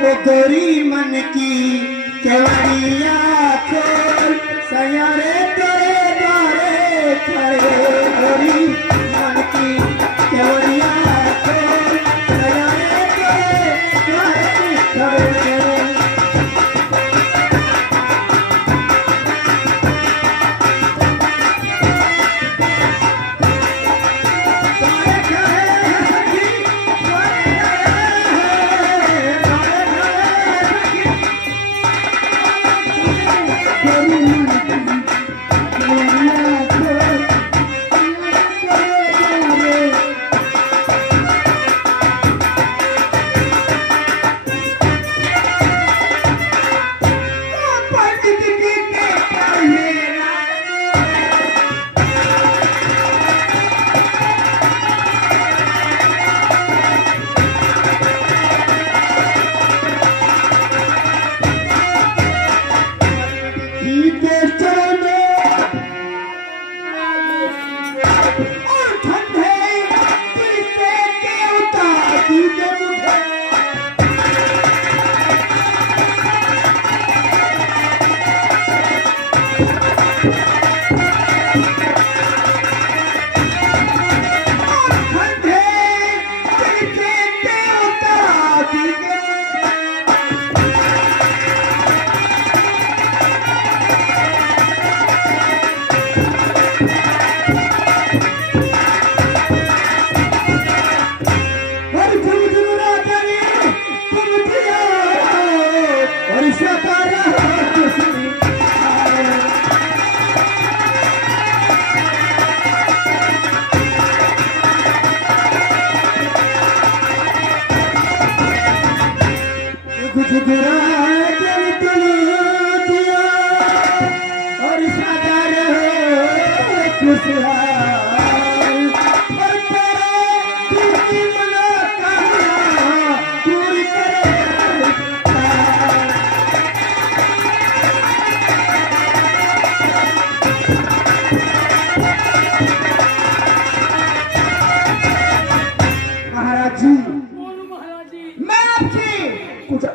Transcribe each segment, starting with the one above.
वो गोरी मन की केवड़िया खोल सयारे तेरे द्वारे खड़े गोरी मन की केवड़िया खोल सयारे तेरे द्वारे खड़े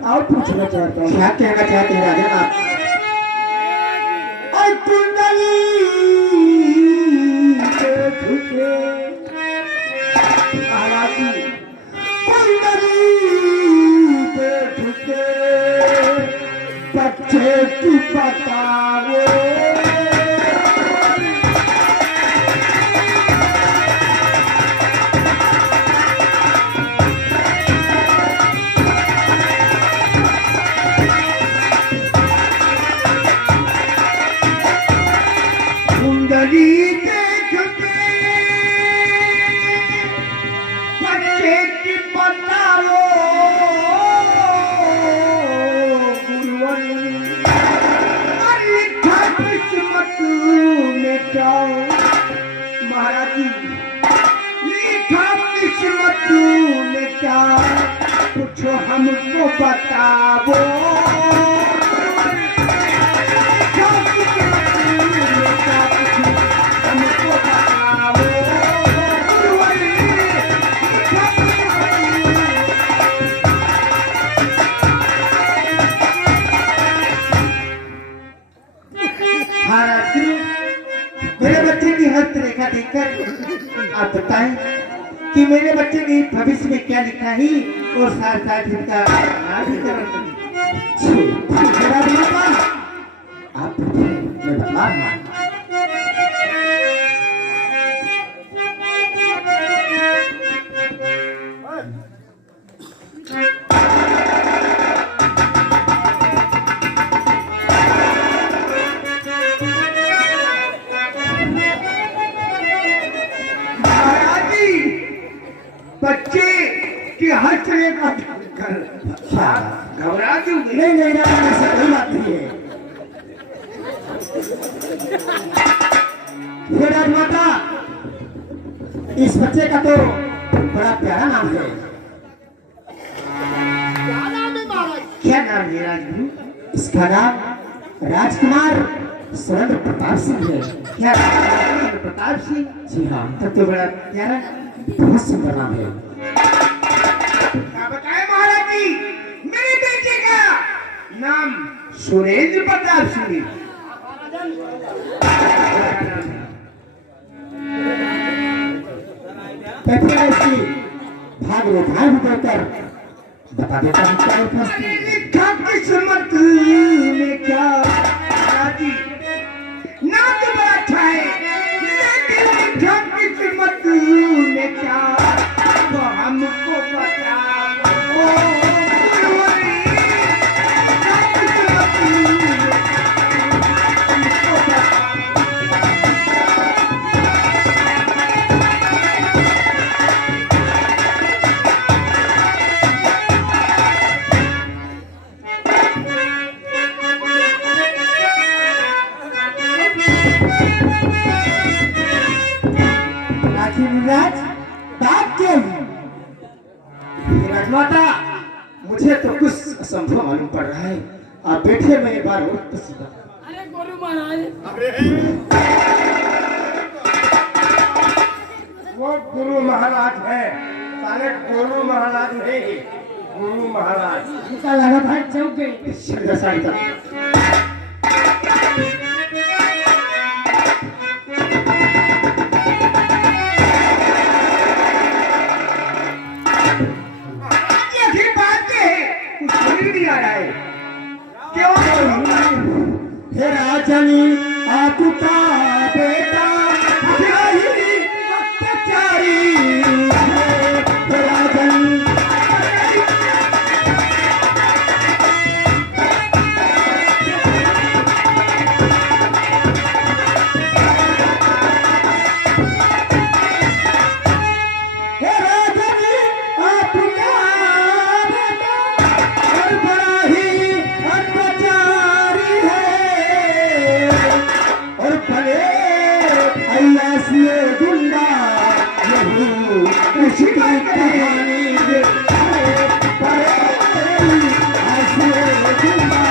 और पूछना चाहता हूँ। क्या कहना चाहते हैं राजा आप? और कुंडली के झुके महाराजी कुंडली के झुके बच्चे की बताओ महाराजी लिखा किस्मत में क्या कुछ हमको बताओ हमको बताओ महाराज मेरे बच्चे की हस्तरेखा देखकर आप बताएं कि मेरे बच्चे ने भविष्य में क्या लिखा है और साथ साथ इनका आप मैं बता बच्चे की हर तरह का घबरा क्यों? नहीं नहीं नहीं ऐसा कोई बात नहीं है। फिर राजमाता इस बच्चे का तो बड़ा प्यारा नाम है। क्या नाम है महाराज? क्या नाम है राजगुरु? इसका नाम राजकुमार सुरेंद्र प्रताप सिंह है। क्या प्रताप सिंह? जी हाँ। तब तो बड़ा प्यारा बहुत सुंदर नाम है। क्या बताए महाराज जी? मेरे बेटे का नाम सुरेंद्र प्रताप सिंह। भाग भाग देकर बता देता हूँ क्या उपस्थिति। लिखा किस्मत में क्या राजी ना तो बड़ा अच्छा है, लेकिन लिखा किस्मत में क्या वो हमको बताओ। गुरुवरी, लिखा किस्मत में हमको बताओ। राज बात क्या हुई? राजमाता, मुझे तो कुछ असंभव मालूम पड़ रहा है। आप बैठे, मैं एक बार और पसीना। अरे गुरु महाराज, वो गुरु महाराज है, साले गुरु महाराज नहीं, गुरु महाराज। उनका लगा भाई चौक गई। सीधा साधा। ये बात है, कुछ समझ नहीं आ रहा है। क्यों? हे राजनी आपका बेटा क्या ही अत्याचारी है। हे राजनी हे राजनी आपका बेटा और बड़ा ही अत्याचारी है। और भले ऐसी गुंडा यही उसकी कहानी है। भले ऐसी गुंडा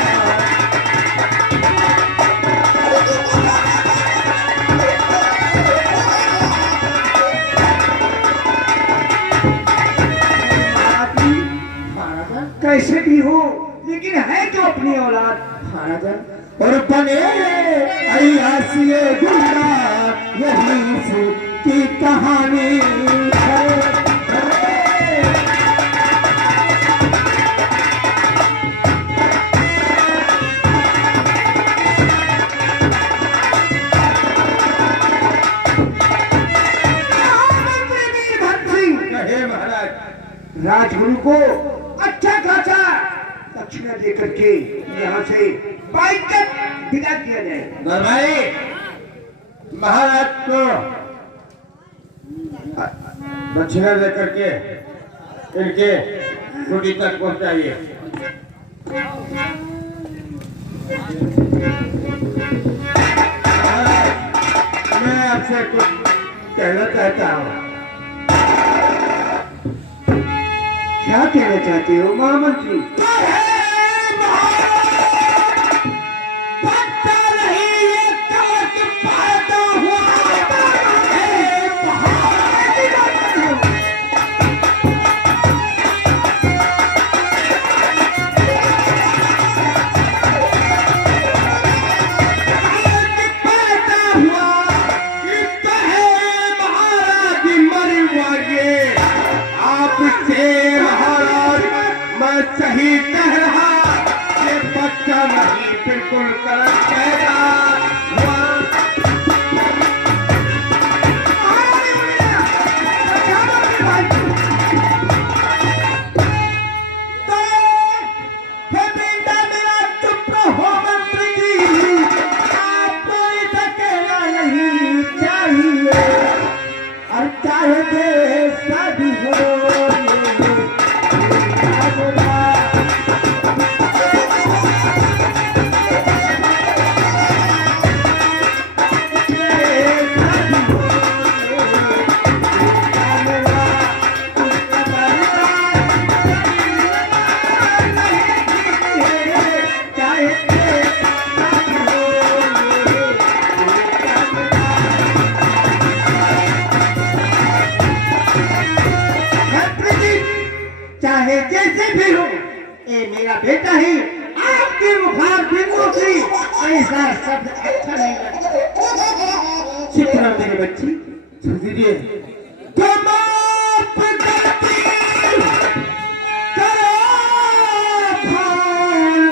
कैसे भी हो, लेकिन है तो अपनी औलाद। महाराजन और बने ऐसी गुंडा यही की कहानी है। महाराज, राजगुरु को अच्छा खासा दक्षिणा देकर के यहाँ से बाइक तक विदा किया जाए। भाई महाराज को दक्षिणा देकर के इनके कुटी तक पहुंचाइए। मैं आपसे कुछ कहना चाहता हूँ। क्या कहना चाहते हो महामंत्री? सही कह रहा, ये बच्चा नहीं बिल्कुल गलत पैदा हुआ। तो हे बेटा मेरा चुप रहो मंत्री जी, आपको इसे कहना नहीं चाहिए। और चाहे देश भी हो जैसे भी हूँ, ये मेरा बेटा है। आपके बुखार बिंदु की ऐसा शब्द अच्छा नहीं लगता। चुप रहो मेरे बच्ची, दीजिए तुम आप गलती करो भाल,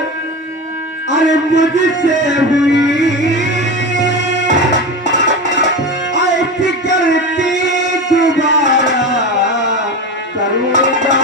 अरे मुझसे हुई ऐसी गलती दोबारा करूँगा।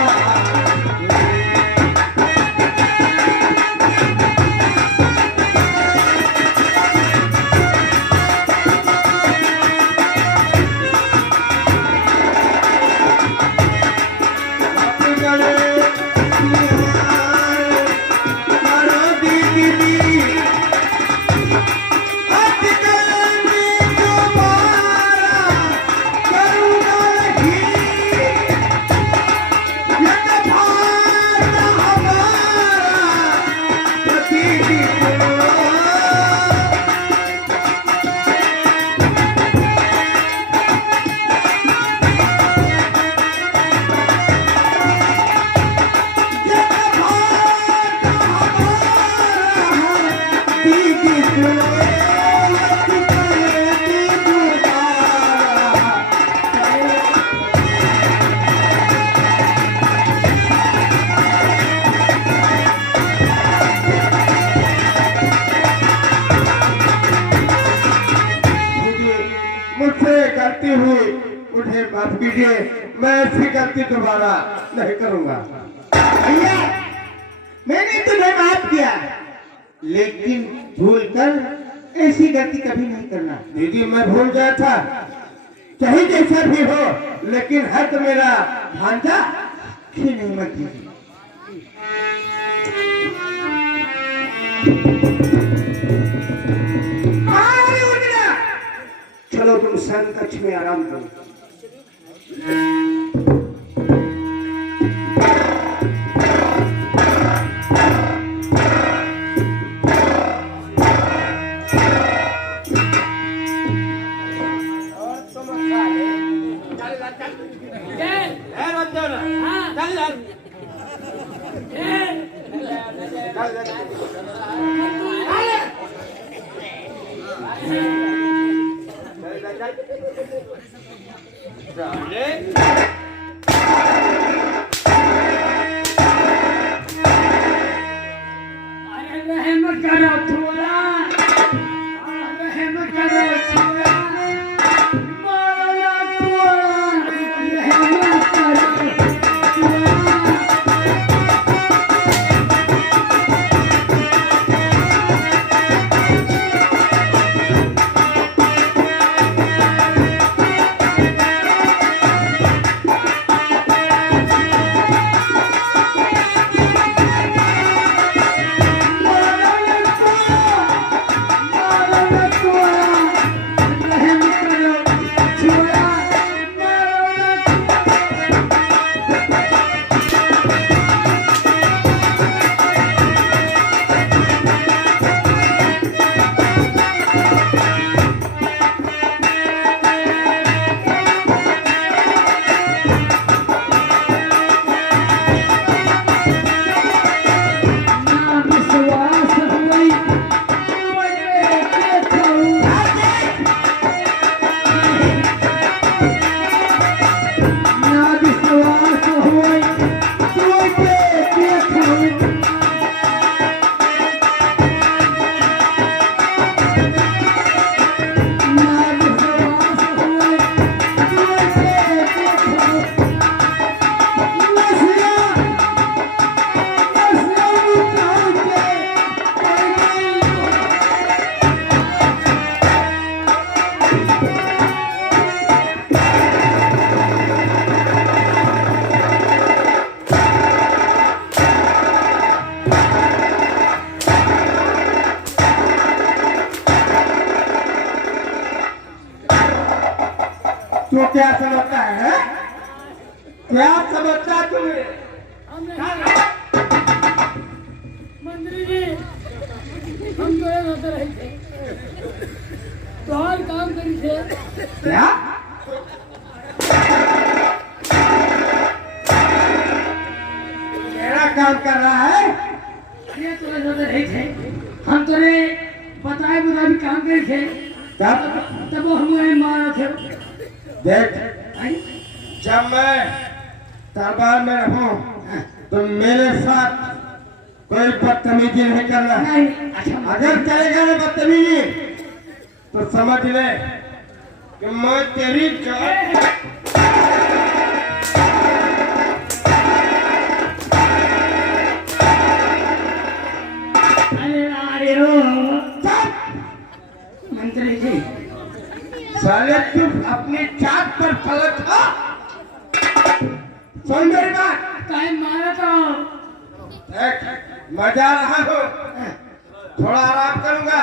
मुझसे गलती हुई, मुझे माफ कीजिए। मैं ऐसी गलती दोबारा नहीं करूंगा। भैया मैंने तुम्हें माफ किया, लेकिन भूल कर ऐसी गलती कभी नहीं करना। दीदी मैं भूल गया था, चाहे जैसा भी हो, लेकिन है तो मेरा भांजा। फिर नहीं मत कीजिए। चलो तुम सन कक्ष में आराम करो। अरे रहम करो थोड़ा, रहम करो थोड़ा, मौला थोड़ा, रहम करो थोड़ा। तो क्या समझता है? क्या समझता है तुम्हें? मंत्री जी, हम जो है नजर रहे थे, तो हर काम करी थे। क्या? काम कर रहा है? ये तो ऐसा तो नहीं थे, हम तो रे बताए मुताबिक काम करे थे, तब वो हमें मारा थे। देख, आई? जब मैं दरबार में रहूं तो मेरे साथ कोई बदतमीजी नहीं करना। नहीं, अच्छा अगर करेगा ना बदतमीजी तो समझ ले कि मैं तेरी जान अरे रो मंत्री जी, साले तू अपनी जात पर पलट खा। सुन मेरी बात। काहे मारा तो? देख, मैं जा रहा हूँ, थोड़ा आराम करूंगा।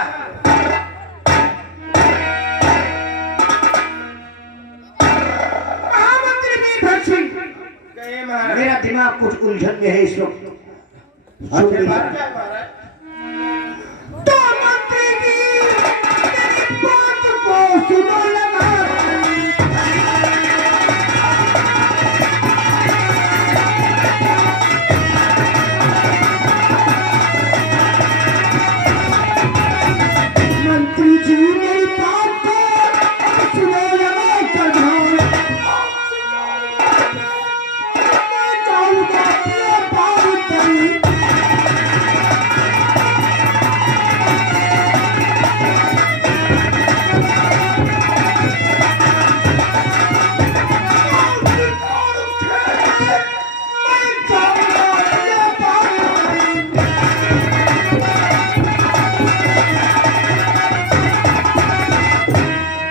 महामंत्री वीरभद्र सिंह, कहिए महाराज। मेरा दिमाग कुछ उलझन में है इस वक्त। आपके बात क्या महाराज? तो मंत्री जी मेरी बात को सुनो लगा। मंत्री जी मेरी बात को सुनो लगा प्रधान। मैं चाहूंगा ये बात करूं।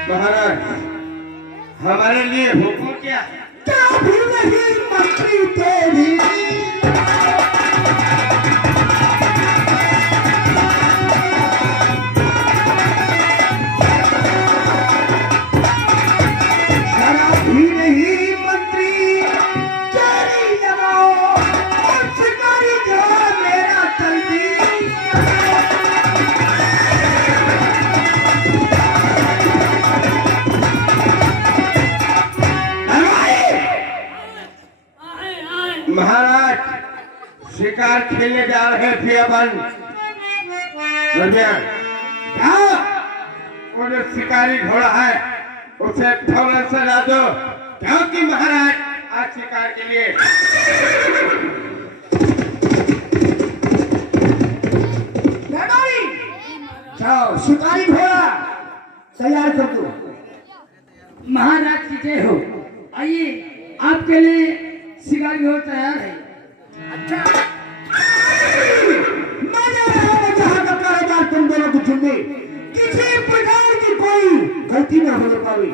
महाराज, हमारे लिए हुक्म क्या? क्या भी नहीं मंत्री तेरी। जरा भी नहीं मंत्री तेरी लगाओ और शिकारी जो मेरा जल्दी। महाराज, शिकार खेलने जा रहे थे अपन। क्या? वो जो शिकारी घोड़ा है उसे फौरन सजा दो, क्योंकि महाराज आज शिकार के लिए दरबारी, जाओ शिकारी घोड़ा तैयार कर दो। महाराज की जय हो। आइए, आपके लिए शिकारी हो तैयार है। मैं जा रहा हूं जहां का कारोबार तुम दोनों की जिम्मे किसी प्रकार की कोई गलती न हो पावे।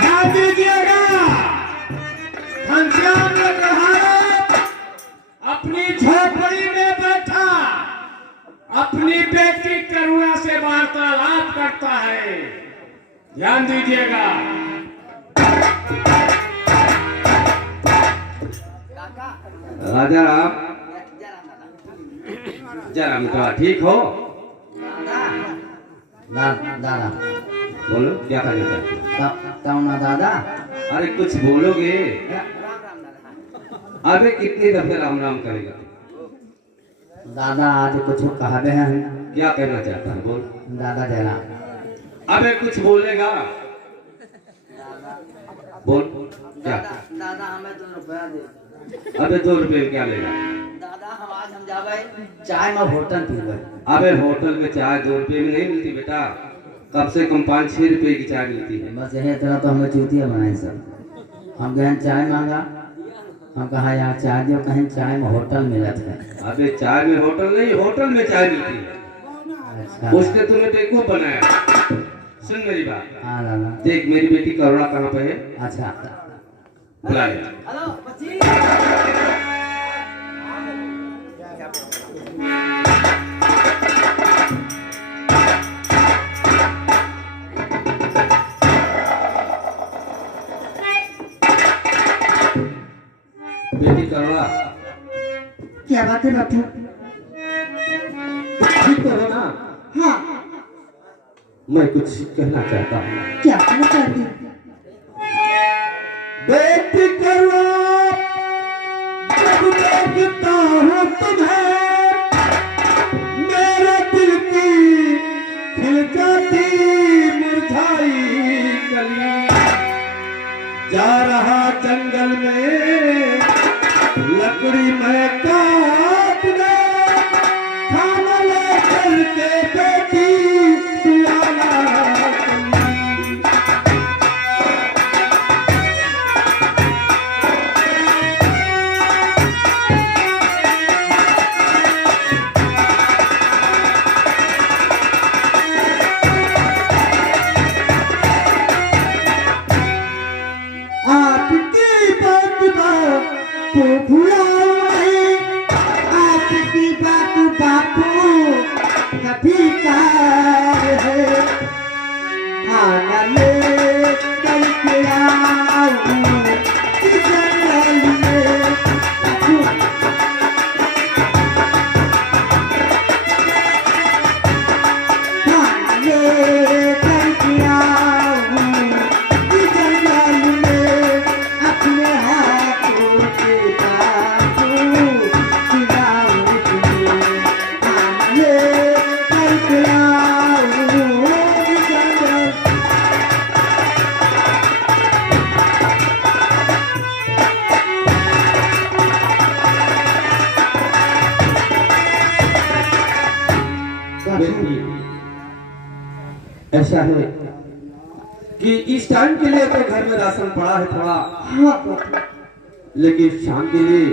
ध्यान दीजिएगा, घनश्याम लकड़हारा अपनी झोपड़ी में बैठा अपनी बेटी करुणा से वार्तालाप करता है। ध्यान दीजिएगा। राजा राम, जरा मित्रा ठीक हो? दादा बोलो क्या करना चाहते हो? ना दादा। अरे कुछ बोलोगे? अबे कितनी दफे राम राम करेगा? दादा आज कुछ कहबे हैं। क्या कहना चाहता है? बोल। दादा जरा अबे कुछ बोलेगा? बोल क्या? दादा हमें 2 रुपया दे। अबे 2 रुपये क्या लेगा? दादा हम आज हम जावे चाय में होटल पीबे। अबे होटल में चाय 2 रुपये में नहीं मिलती बेटा, कम से कम 5-6 रुपये की चाय मिलती है। बस यही तरह तो हमें चूतिया बनाए सब। हम गए चाय मांगा, हम कहा यार चाय दियो, कहीं चाय में होटल मिलत है। अबे चाय में होटल नहीं, होटल में चाय मिलती है। अच्छा उसने तुम्हें बेवकूफ बनाया। सुन मेरी बात, हाँ दादा। देख मेरी बेटी करुणा कहाँ पे है, अच्छा बुला ले। हेलो बच्ची। बेटी करुणा क्या बात है बापू? ठीक तो हो ना? हाँ, मैं कुछ कहना चाहता हूँ। क्या कहना चाहती हूँ? बेटी करुणा जब देखता हूँ तुम्हें मेरे दिल की खिल जाती मुरझाई कली। जा रहा जंगल में लकड़ी में काटने खाना ले चल के बेटी पियाला कली। आपकी बात को भुलाओ नहीं, आपकी बात बापू कभी कार है। खाना ले करके आऊं इस जंगल में। खाना ले करके आऊं इस जंगल में। अपने हाथों से बापू खिलाऊं तुम्हें। खाना ले करके आऊं इस जंगल। बेटी ऐसा है कि इस टाइम के लिए तो घर में राशन पड़ा है थोड़ा, हाँ बापू, लेकिन शाम के लिए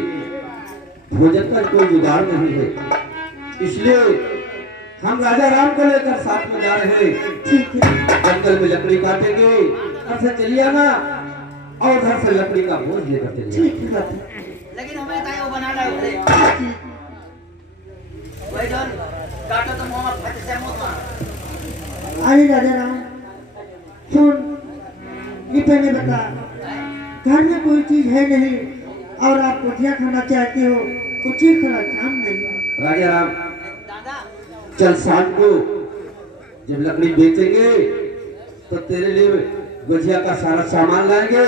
भोजन का कोई जुगाड़ नहीं है। इसलिए हम राजा राम को लेकर साथ में जा रहे हैं। ठीक है। जंगल में लकड़ी काटेंगे, घर से चलिए आना और घर से लकड़ी का बोझ लेकर चलिए। ठीक है बापू। लेकिन हमें ताई वो बना रहा है वही जोन काटो तो मुंह में फट जाए मुंह में। अरे राजा राम सुन, ये पहले बता, घर में कोई चीज है नहीं और आप कोठिया खाना चाहते हो, कुछ ही खाना काम नहीं। राजा राम दादा चल शाम को जब लकड़ी बेचेंगे तो तेरे लिए गुजिया का सारा सामान लाएंगे,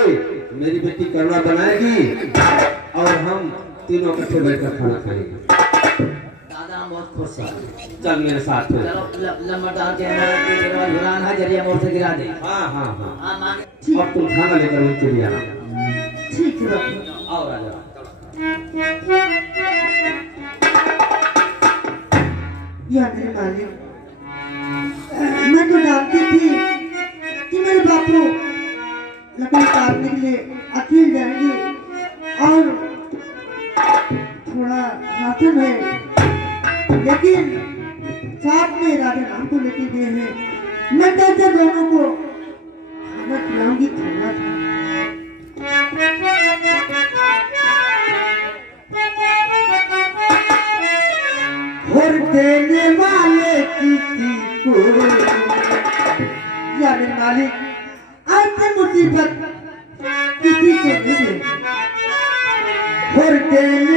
मेरी बेटी करुणा बनाएगी और हम तीनों इकट्ठे बैठकर खाना खाएंगे। दादा हम बहुत खुश हैं। चल मेरे साथ में। चलो लंबा डाल के हमारा गुलान है जरिया मोड़ से गिरा दे। हाँ हाँ हाँ, हाँ मांगे ठीक अब तुम खाना लेकर वहीं चलिए आना। ठीक है बापू। आओ राजा राम। या मेरे मालिक, मैं तो जानती थी कि मेरे बापू लकड़ी काटने के लिए अकेले जाएंगे और थोड़ा राशन है, लेकिन साथ में राजा राम को लेके गए हैं। मैं कैसे दोनों को खाना खिलाऊंगी थोड़ा सा। और देने वाले किसी को, या मेरे मालिक, ऐसी मुसीबत किसी को नहीं है। और देने